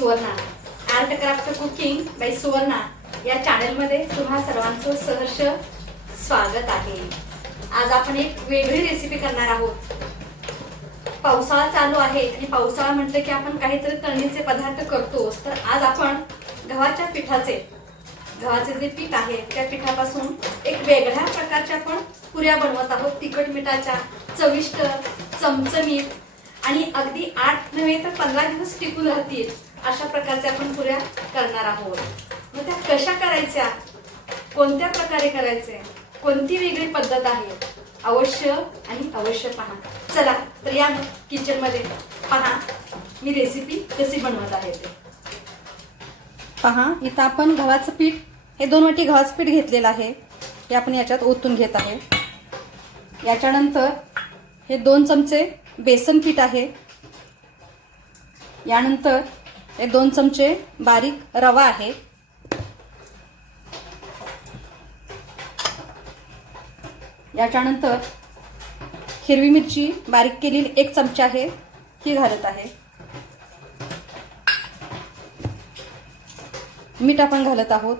Suvarna. Art craft cooking by Suvarna. या चॅनलमध्ये तुम्हा सर्वांचं सहर्ष स्वागत आहे. आज आपण एक वेगळी रेसिपी करणार आहोत. पावसाळा चालू आहे आणि पावसाळा म्हटलं की आपण काहीतरी तळणीचे पदार्थ करतोच. तर आज आपण गव्हाच्या पिठाचे गव्हाचे जे पीठ आहे त्या पिठापासून एक वेगळ्या प्रकारच्या आपण पुऱ्या बनवत आहोत. तिखट मिठाच्या चविष्ट चमचमीत आणि अगदी आठ नव्हे तर पंधरा दिवस टिकून राहतील. अशा प्रकारच्या आपण पुऱ्या करणार आहोत. मग त्या कशा करायच्या? कोणत्या प्रकारे करायचे? कोणती वेगळी पद्धत आहे? अवश्य आणि अवश्य पहा. चला तर या किचनमध्ये पहा. मी रेसिपी कशी बनवत आहे ते. पहा इथं आपण गव्हाचं पीठ हे दोन वाटी गव्हाचं पीठ घेतलेलं आहे. हे आपण याच्यात ओतून घेत आहे. याच्यानंतर हे दोन चमचे बेसन पीठ आहे. यानंतर हे दोन चमचे बारीक रवा आहे. याच्यानंतर हिरवी मिरची बारीक केलेली एक चमचा आहे ही घालत आहे. मीठ आपण घालत आहोत.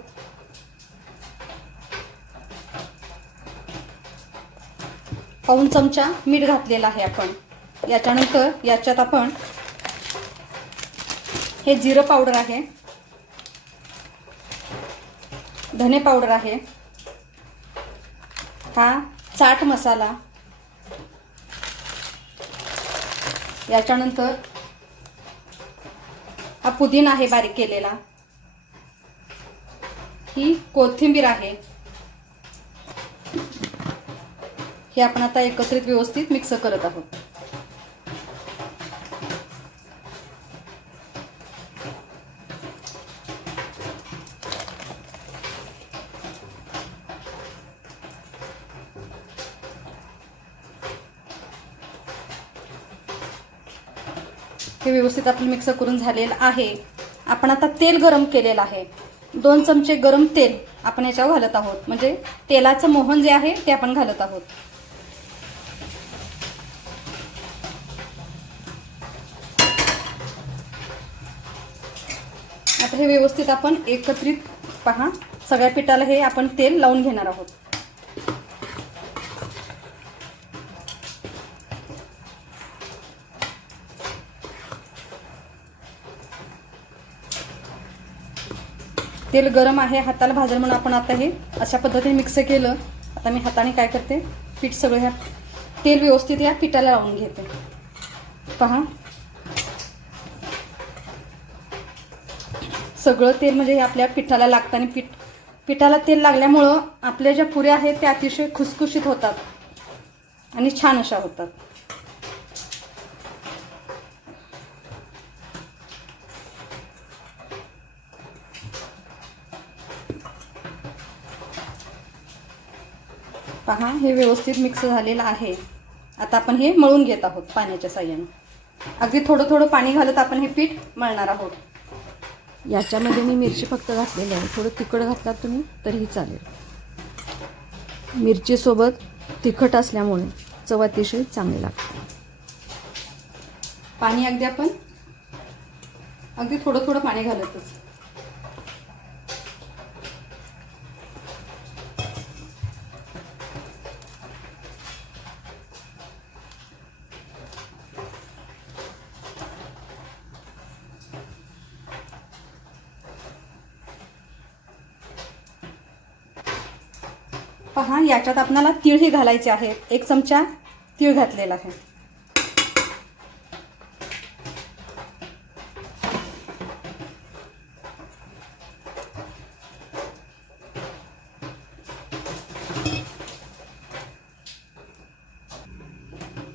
पाऊन चमचा मीठ घातलेला आहे आपण. याच्यानंतर याच्यात आपण हे जिरं पावडर आहे. धने पावडर आहे. हा चाट मसाला. याच्यानंतर हा पुदिना आहे बारीक केलेला. ही कोथिंबीर आहे. हे आपण आता एकत्रित व्यवस्थित मिक्स करत आहोत. हे व्यवस्थित आपलं मिक्स करून झालेलं आहे. आपण आता तेल गरम केलेलं आहे. दोन चमचे गरम तेल आपण याच्यावर घालत आहोत. म्हणजे तेलाचं मोहन जे आहे ते आपण घालत आहोत. आता हे व्यवस्थित आपण एकत्रित पहा. सगळ्या पिठाला हे आपण तेल लावून घेणार आहोत. तेल गरम आहे हाताला भाजल म्हणून आपण आता हे अशा पद्धतीने मिक्स केलं. आता मी हाताने काय करते पीठ सगळं ह्या तेल व्यवस्थित या पिठाला लावून घेते. पहा. सगळं तेल म्हणजे हे आपल्या पिठाला लागतं आणि पीठ पिठाला तेल लागल्यामुळं आपल्या ज्या पुऱ्या आहेत त्या अतिशय खुसखुशीत होतात आणि छान अशा होतात. पहा हे व्यवस्थित मिक्स झालेलं आहे. आता आपण हे मळून घेत आहोत पाण्याच्या साह्याने. अगदी थोडं थोडं पाणी घालत आपण हे पीठ मळणार आहोत. याच्यामध्ये मी मिरची फक्त घातलेली आहे. थोडं तिखट घातलात तुम्ही तरीही चालेल. मिरचीसोबत तिखट असल्यामुळे चव अतिशय चांगली लागते. पाणी अगदी आपण अगदी थोडं थोडं पाणी घालतच. पहा याच्यात आपल्याला तीळही घालायचे आहेत. एक चमचा तीळ घातलेला आहे.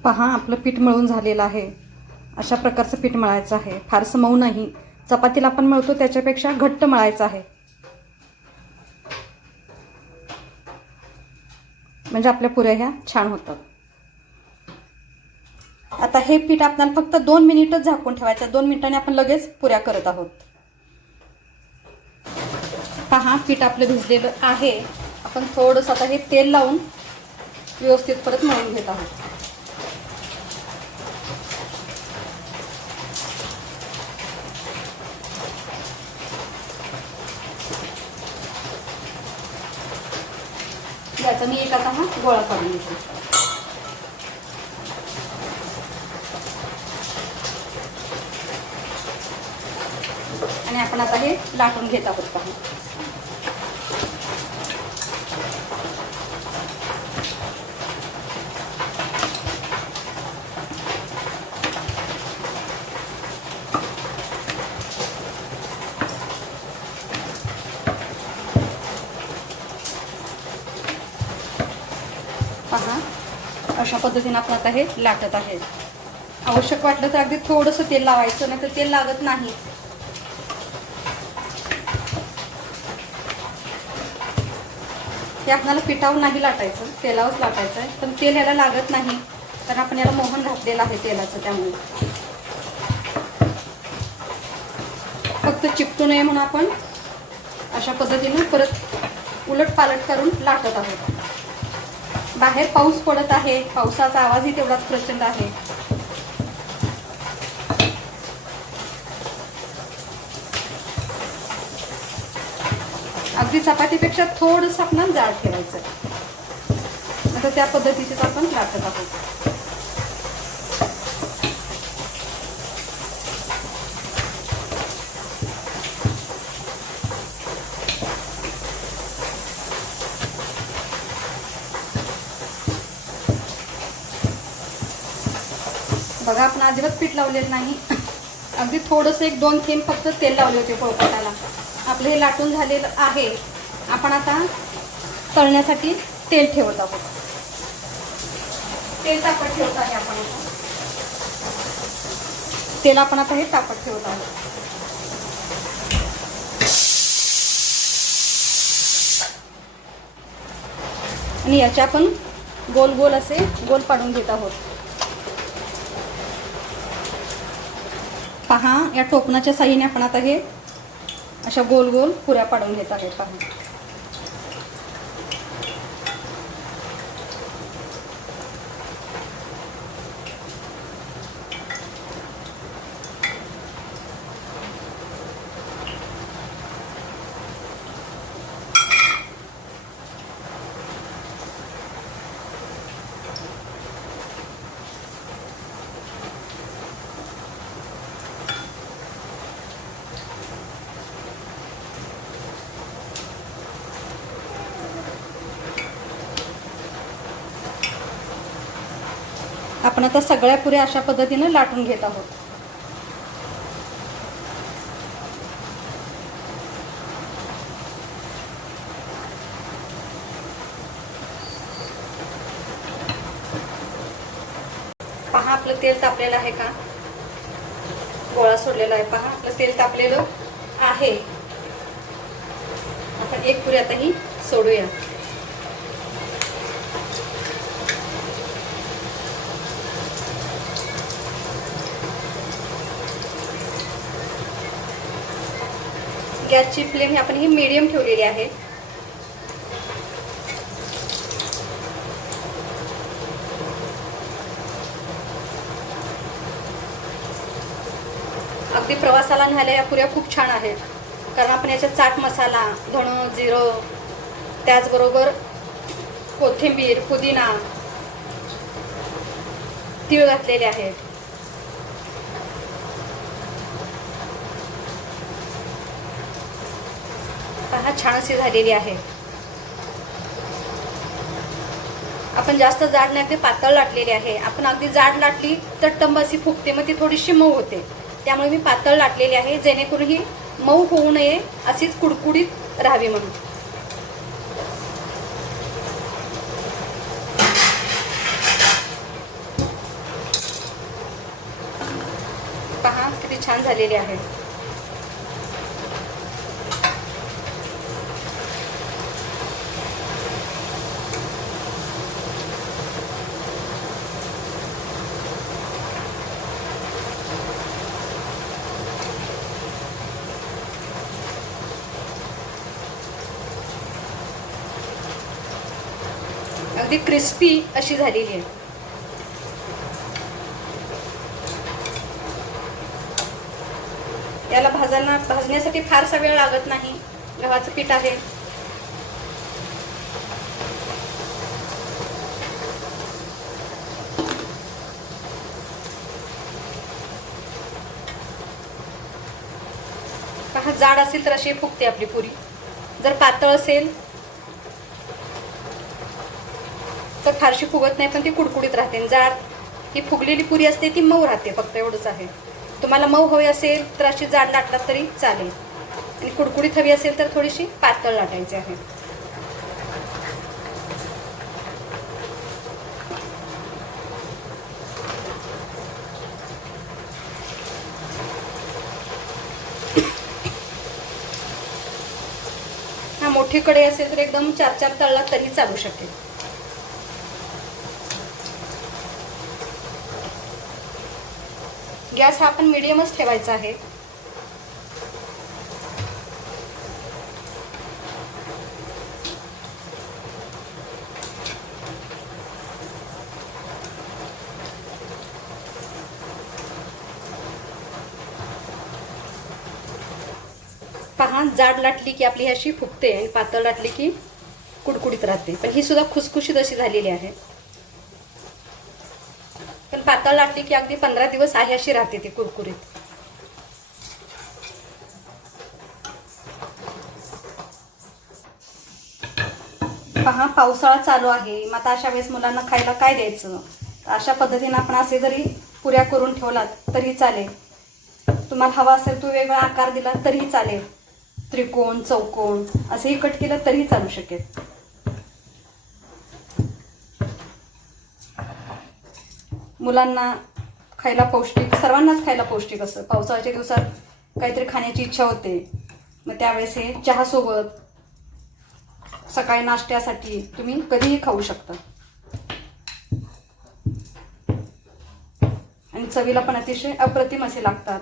पहा आपलं पीठ मळून झालेलं आहे. अशा प्रकारचं पीठ मळायचं आहे. फारसं मऊ नाही. चपातीला आपण मळतो त्याच्यापेक्षा घट्ट मळायचं आहे. म्हणजे आपल्या पुऱ्या ह्या छान होतात. आता हे पीठ आपल्याला फक्त दोन मिनिटच झाकून ठेवायचं दोन मिनिटांनी आपण लगेच पुऱ्या करत आहोत. पहा पीठ आपलं भिजलेलं आहे. आपण थोडंसं आता हे तेल लावून व्यवस्थित परत मळून घेत आहोत. याचा मी एक आता हा गोळा काढून घेते. आणि आपण आता हे लाटून घेत आहोत पहा पहा. अशा पद्धतीने आपण आता हे लाटत आहे. आवश्यक वाटलं तर अगदी थोडंसं तेल लावायचं नाही तर तेल लागत नाही. हे आपल्याला पिठावर नाही लाटायचं तेलावरच लाटायचं आहे पण तेल याला लागत नाही. कारण आपण याला मोहन घातलेलं आहे तेलाचं त्यामुळे. फक्त चिपटू नये म्हणून आपण अशा पद्धतीने परत उलट पालट करून लाटत आहोत. बाहेर पाऊस पडत आहे. पावसाचा आवाजही तेवढाच प्रचंड आहे. अगदी चपातीपेक्षा थोडंसं आपण जाड ठेवायचं आता त्या पद्धतीचेच आपण लाटत आहोत. बघा आपण अजिबात पीठ लावलेलं नाही. अगदी थोडंसं एक दोन थेंब फक्त तेल लावले होते पोळपाटाला. आपलं हे लाटून झालेलं आहे. आपण आता तळण्यासाठी तेल ठेवत आहोत. तेल तापत ठेवत आहे आपण तेल आपण आता हे तापत ठेवत आहोत. आणि याचे आपण गोल गोल असे गोल पाडून घेत आहोत. पहा या टोपणाच्या साह्याने आपण आता हे अशा गोल गोल पुऱ्या पाडून घेत आहे पहा आपण आता सगळ्या पुऱ्या अशा पद्धतीने लाटून घेत आहोत. पहा आपलं तेल तापलेलं आहे का? गोळा सोडलेला आहे. पहा आपलं तेल तापलेलं आहे. आपण एक पुरी आता ही सोडूया. गॅसची फ्लेम ही आपण ही मीडियम ठेवलेली आहे. अगदी प्रवासाला न्हायला या पुऱ्या खूप छान आहेत. कारण आपण याच्यात चाट मसाला धणं जिरं त्याचबरोबर कोथिंबीर पुदिना तीळ घातलेले आहेत. पहा छान अशी झालेली आहे. आपण जास्त जाड नाही ते पातळ लाटलेली आहे. आपण अगदी जाड लाटली तर टंब अशी फुगते मग ती थोडीशी मऊ होते. त्यामुळे मी पातळ लाटलेली आहे जेणेकरून ही मऊ होऊ नये अशीच कुडकुडीत राहावी म्हणून. पहा किती छान झालेली आहे. अगदी क्रिस्पी अशी झालेली आहे. याला भाजांना भाजण्यासाठी फारसा वेळ लागत नाही. गव्हाचं पीठ आहे. जाड असेल तर अशी फुगते आपली पुरी. जर पातळ असेल तर फारशी फुगत नाही पण ती कुडकुडीत राहते. जाड ही फुगलेली पुरी असते ती मऊ राहते फक्त एवढंच आहे. तुम्हाला मऊ हवी असेल तर अशी जाड लाटलात तरी चालेल. आणि कुडकुडीत हवी असेल तर थोडीशी पातळ लाटायची आहे. मोठी कढई असेल तर एकदम चार चार तळला तरी चालू शकेल. गॅस हा आपण मिडियमच ठेवायचा आहे. पहा जाड लाटली की आपली अशी फुगते आणि पातळ लाटली की कुडकुडीत राहते. पण ही सुद्धा खुसखुशीत अशी झालेली आहे. पण लाटली की अगदी पंधरा दिवस आहे अशी राहते ती कुरकुरीत. पहा पावसाळा चालू आहे. मग आता अशा वेळेस मुलांना खायला काय द्यायचं? अशा पद्धतीने आपण असे जरी पुऱ्या करून ठेवलात तरी चालेल. तुम्हाला हवा असेल तो वेगळा आकार दिला तरीही चालेल. त्रिकोण चौकोन असंही कट केलं तरीही चालू शकेल. मुलांना खायला पौष्टिक सर्वांनाच खायला पौष्टिक असतं. पावसाळ्याच्या दिवसात काहीतरी खाण्याची इच्छा होते. मग त्यावेळेस हे चहासोबत सकाळी नाश्त्यासाठी तुम्ही कधीही खाऊ शकता. आणि चवीला पण अतिशय अप्रतिम असे लागतात.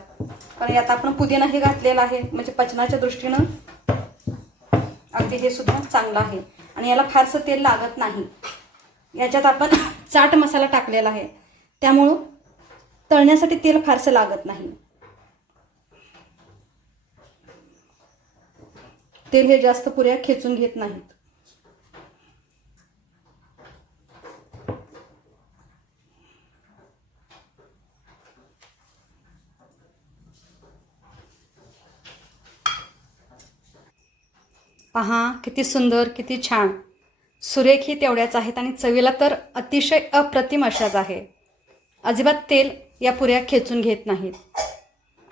कारण यात आपण पुदिना हे घातलेला आहे. म्हणजे पचनाच्या दृष्टीनं अगदी हे सुद्धा चांगलं आहे. आणि याला फारसं तेल लागत नाही. याच्यात आपण चाट मसाला टाकलेला आहे. त्यामुळं तळण्यासाठी तेल फारसं लागत नाही. तेल हे जास्त पुऱ्या खेचून घेत नाहीत. पहा किती सुंदर किती छान. सुरेखी तेवढ्याच आहेत आणि चवीला तर अतिशय अप्रतिम अशाच आहे अजिबात तेल या पुऱ्या खेचून घेत नाहीत.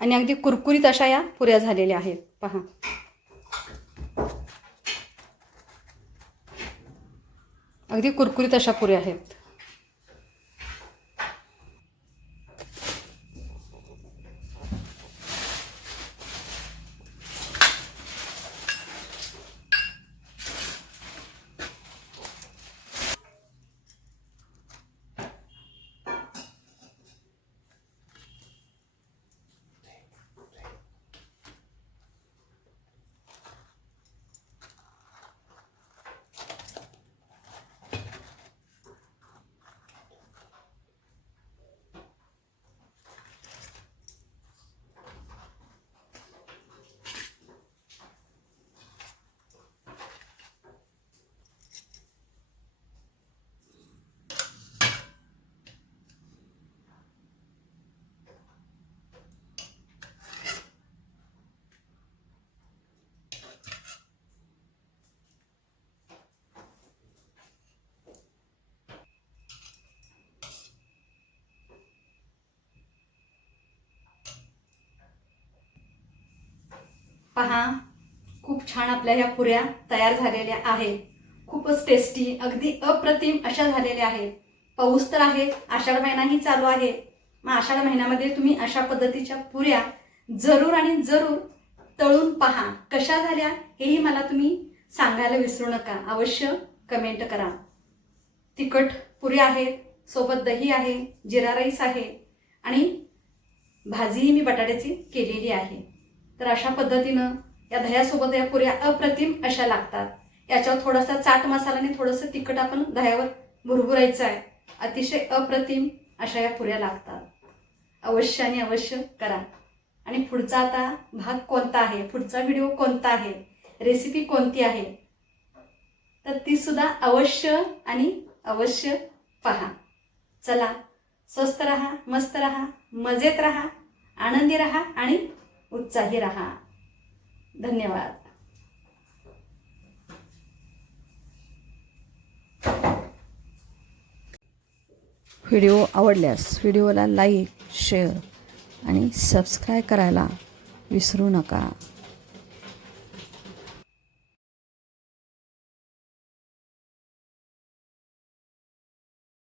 आणि अगदी कुरकुरीत अशा या पुऱ्या झालेल्या आहेत. पहा. अगदी कुरकुरीत अशा पुऱ्या आहेत. पहा. खूप छान आपल्या ह्या पुऱ्या तयार झालेल्या आहेत. खूपच टेस्टी अगदी अप्रतिम अशा झालेल्या आहेत. पाऊस तर आहे आषाढ महिनाही चालू आहे. मग आषाढ महिन्यामध्ये तुम्ही अशा पद्धतीच्या पुऱ्या जरूर आणि जरूर तळून पहा. कशा झाल्या हेही मला तुम्ही सांगायला विसरू नका. अवश्य कमेंट करा. तिखट पुऱ्या आहेत सोबत दही आहे जिरा राईस आहे आणि भाजीही मी बटाट्याची केलेली आहे. तर अशा पद्धतीनं या दह्यासोबत या पुऱ्या अप्रतिम अशा लागतात. याच्यावर थोडासा चाट मसाला आणि थोडंसं तिखट आपण दह्यावर भुरभुरायचं आहे. अतिशय अप्रतिम अशा या पुऱ्या लागतात. अवश्य आणि अवश्य करा. आणि पुढचा आता भाग कोणता आहे? पुढचा व्हिडिओ कोणता आहे? रेसिपी कोणती आहे? तर ती सुद्धा अवश्य आणि अवश्य पहा. चला स्वस्त रहा मस्त रहा मजेत रहा आनंदी रहा आणि उत्साही रहा. धन्यवाद. व्हिडिओ आवडल्यास व्हिडिओला लाईक शेअर आणि सबस्क्राईब करायला विसरू नका.